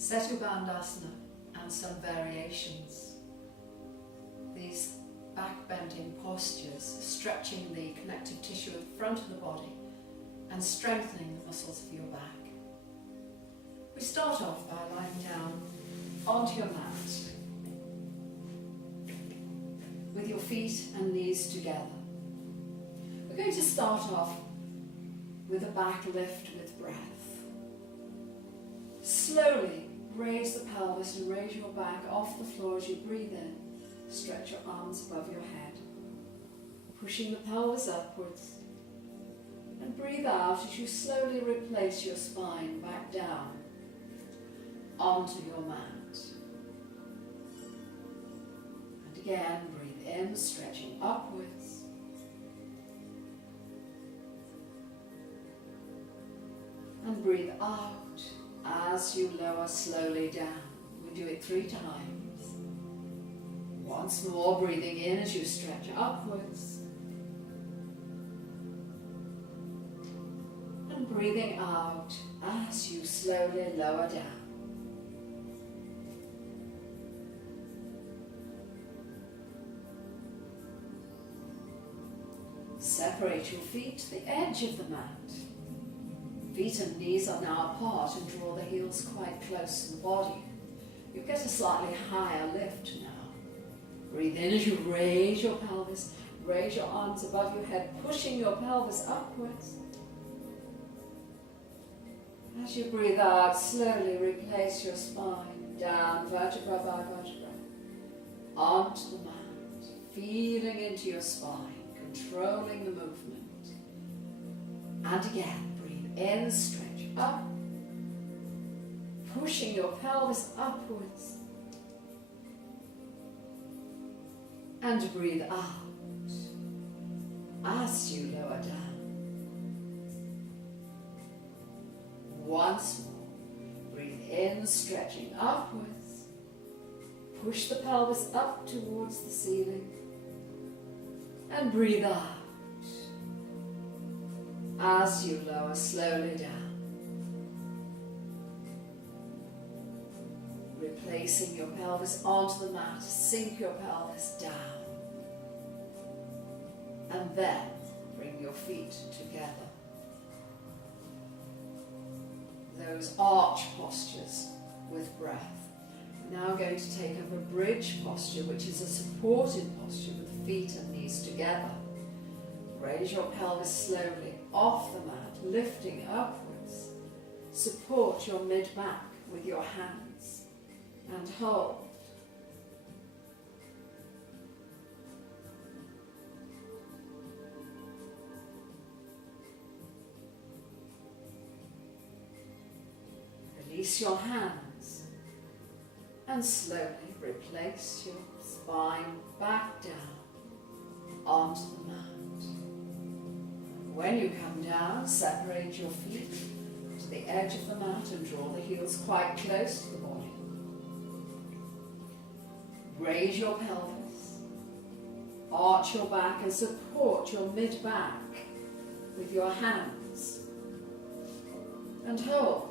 Setu Bandhasana and some variations. These back-bending postures, stretching the connective tissue at the front of the body and strengthening the muscles of your back. We start off by lying down onto your mat with your feet and knees together. We're going to start off with a back lift with breath. Slowly raise the pelvis and raise your back off the floor as you breathe in. Stretch your arms above your head, pushing the pelvis upwards. And breathe out as you slowly replace your spine back down onto your mat. And again, breathe in, stretching upwards. And breathe out as you lower slowly down. We do it 3 times. Once more, breathing in as you stretch upwards. And breathing out as you slowly lower down. Separate your feet to the edge of the mat. Feet and knees are now apart and draw the heels quite close to the body. You get a slightly higher lift now. Breathe in as you raise your pelvis, raise your arms above your head, pushing your pelvis upwards. As you breathe out, slowly replace your spine down, vertebra by vertebra, onto the mat, feeling into your spine, controlling the movement. And again, breathe in, stretch up, pushing your pelvis upwards. And breathe out as you lower down. Once more, breathe in, stretching upwards. Push the pelvis up towards the ceiling. And breathe out as you lower slowly down. Replacing your pelvis onto the mat, sink your pelvis down. And then bring your feet together. Those arch postures with breath. We're now going to take up a bridge posture, which is a supported posture with the feet and knees together. Raise your pelvis slowly off the mat, lifting upwards. Support your mid-back with your hands and hold. Release your hands and slowly replace your spine back down onto the mat. When you come down, separate your feet to the edge of the mat and draw the heels quite close to the body. Raise your pelvis, arch your back and support your mid-back with your hands and hold.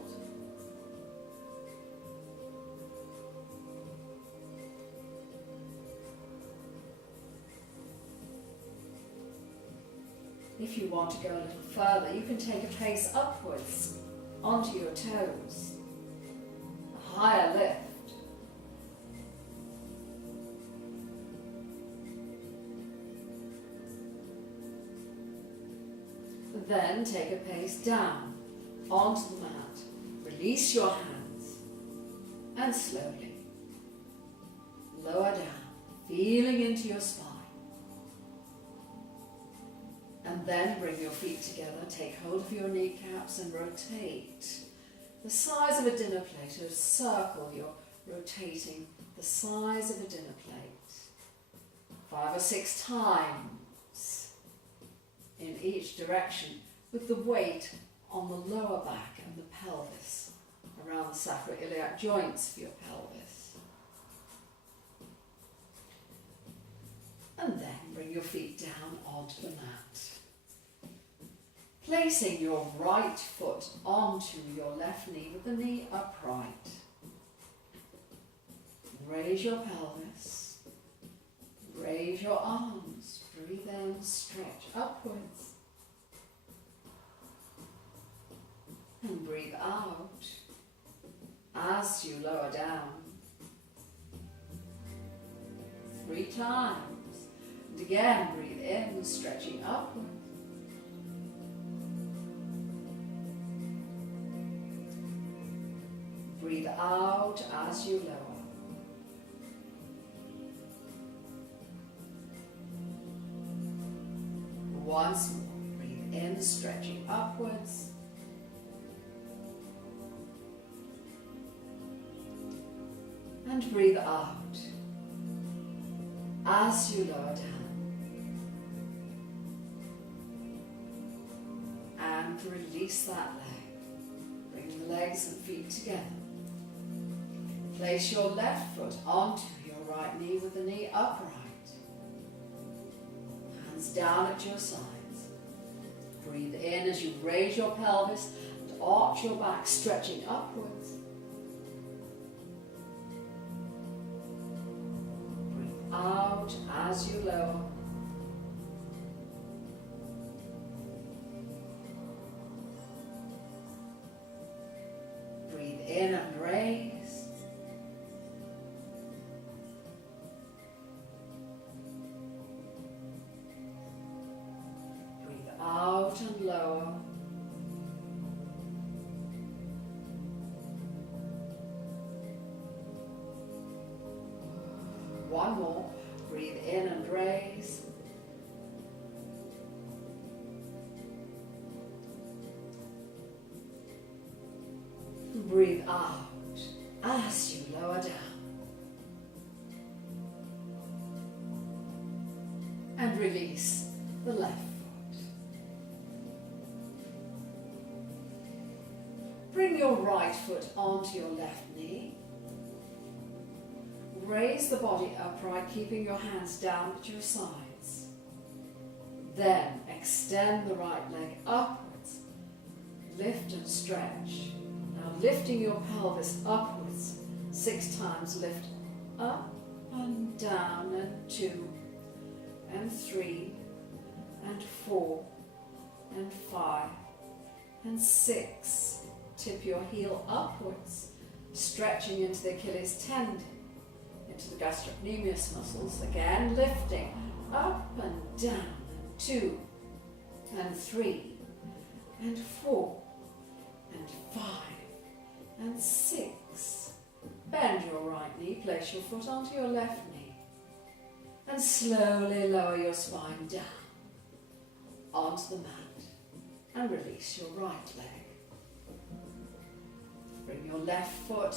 If you want to go a little further, you can take a pace upwards onto your toes, a higher lift. Then take a pace down onto the mat, release your hands and slowly lower down, feeling into your spine. And then bring your feet together, take hold of your kneecaps and rotate the size of a dinner plate, a circle. You're rotating the size of a dinner plate 5 or 6 times in each direction, with the weight on the lower back and the pelvis, around the sacroiliac joints for your pelvis. And then bring your feet down onto the mat. Placing your right foot onto your left knee with the knee upright. Raise your pelvis. Raise your arms. Breathe in, stretch upwards. And breathe out as you lower down. 3 times. And again, breathe in, stretching upwards. Breathe out as you lower. Once more, breathe in, stretching upwards. And breathe out as you lower down. And release that leg. Bring the legs and feet together. Place your left foot onto your right knee with the knee upright. Hands down at your sides. Breathe in as you raise your pelvis and arch your back, stretching upwards. Breathe out as you lower. Breathe in and raise. Out and lower. One more. Breathe in and raise. Breathe out as you lower down. And release the left. Bring your right foot onto your left knee. Raise the body upright, keeping your hands down at your sides. Then extend the right leg upwards. Lift and stretch. Now lifting your pelvis upwards. 6 times. Lift up and down, and 2 and 3 and 4 and 5 and 6. Tip your heel upwards, stretching into the Achilles tendon, into the gastrocnemius muscles. Again, lifting up and down, and 2 and 3 and 4 and 5 and 6. Bend your right knee, place your foot onto your left knee, and slowly lower your spine down onto the mat, and release your right leg. Bring your left foot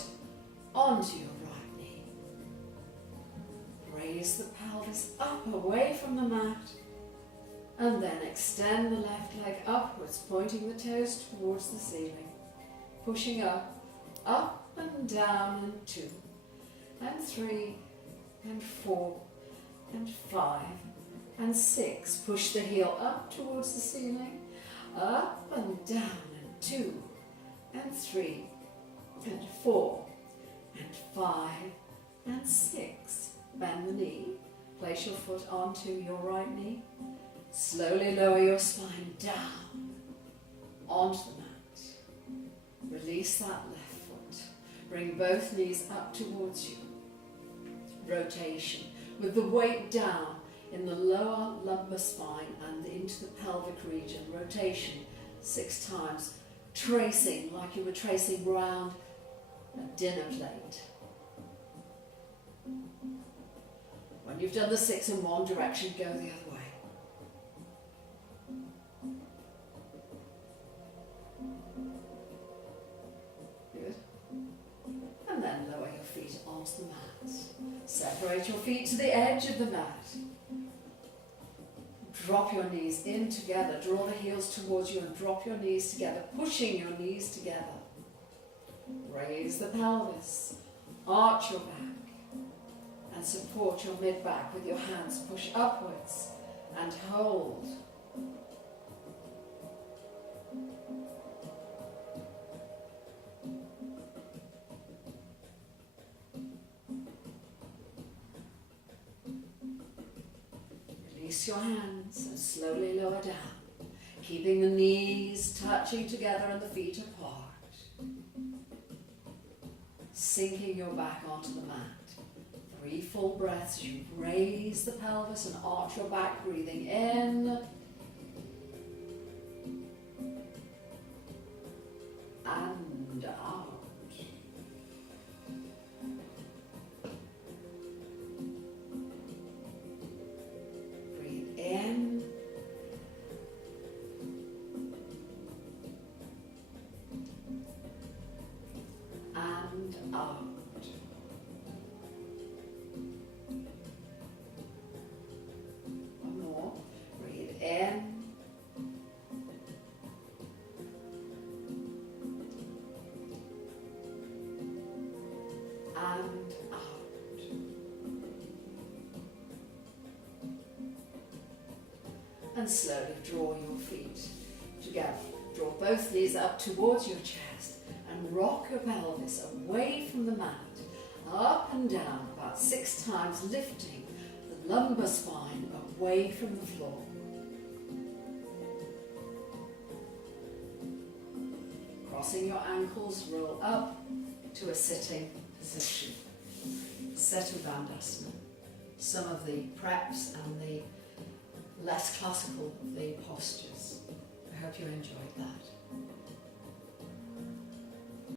onto your right knee. Raise the pelvis up away from the mat, and then extend the left leg upwards, pointing the toes towards the ceiling. Pushing up and down, and 2 and 3 and 4 and 5 and 6. Push the heel up towards the ceiling, up and down, and 2 and 3 and 4 and 5 and 6. Bend the knee, place your foot onto your right knee. Slowly lower your spine down onto the mat. Release that left foot. Bring both knees up towards you. Rotation with the weight down in the lower lumbar spine and into the pelvic region. Rotation 6 times. Tracing like you were tracing round a dinner plate. When you've done the 6 in one direction, go the other way. Good. And then lower your feet onto the mat. Separate your feet to the edge of the mat. Drop your knees in together. Draw the heels towards you and drop your knees together, pushing your knees together. Raise the pelvis, arch your back, and support your mid-back with your hands. Push upwards and hold. Release your hands and slowly lower down, keeping the knees touching together and the feet apart. Sinking your back onto the mat. 3 full breaths as you raise the pelvis and arch your back, breathing in and out. Breathe in and out. One more. Breathe in and out. And slowly draw your feet together. Draw both knees up towards your chest and rock your pelvis away from the mat, up and down about 6 times, lifting the lumbar spine away from the floor. Crossing your ankles, roll up to a sitting position. Setu Bandhasana. Some of the preps and the less classical of the postures. I hope you enjoyed that.